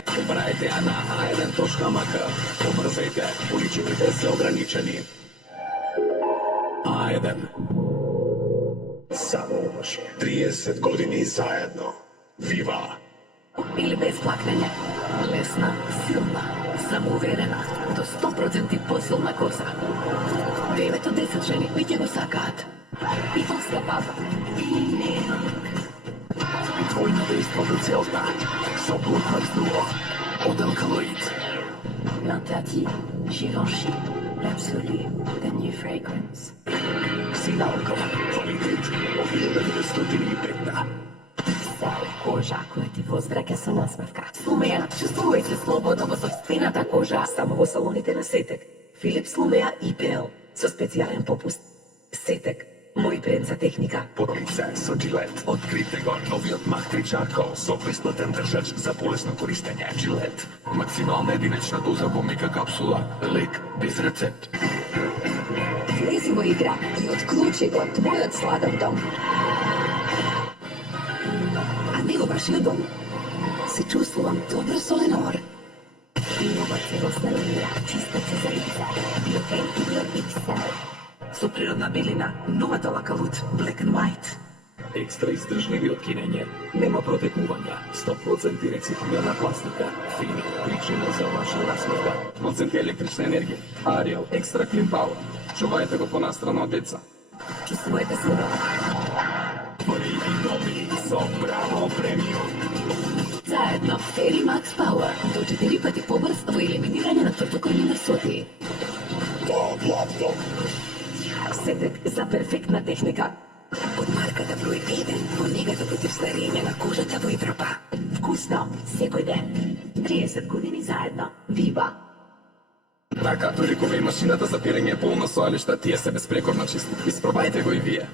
Обрајте ја на a1.mk. Побрзајте, количините се ограничени. A1. Само умаш. 30 години заедно. Вива! Или без плакање. Лесна, силна, самоуверена, до 100% посилна коза. 9 од 10 жени веќе го сакаат. Питонска баба. И твојно действо до целта. Со блудно издуво. Од алкалоид. L'interdit, Givenchy, l'absolu, the new fragrance. Синалков. Квалитет. Од 1905. Сел, кожа која ти возвраќа со насмевка. Слумеја, чувствувајте слободно во собствената кожа, само во салоните на Сетек. Филип Слумеја и Пел, со специјален попуст. Сетек, мој бренд за техника. Подлице со Gillette. Открите го новиот Мах-3 Charcoal со бесплатен држач за полесно користење. Gillette. Максимална единична доза во мека капсула. Лек без рецепт. Влези во игра и отклучи го твојот сладок дом. А не го вашиот дом. Се чувствувам добро со Ленор. Нова целосна линија, чиста за лице. Биотен и Биотиксел. Со природна белина, новата лакалут, Black and White. Екстра издржливи од кинење. Нема протекувања. 100% рециклирана пластика. Фини. Причина за ваша насмевка. Проценти електрична енергија. Ariel Extra Clean Power. Чувајте го понастрано од деца. Чувствувате се добро. Твори и нови со Браво премиум. Заедно, Fairy Max Power, до 4 пати побрз во елиминирање на тврдокравни месоти. Лаптоп. Сетек за перфектна техника. Од марката број 1 во негата против старење на кожата во Европа. Вкусно, секој ден. 30 години заедно. Вива! Така, толикова и машината за пирење полно соалишта, тие се безпрекорно чисти. Испробајте го и вие.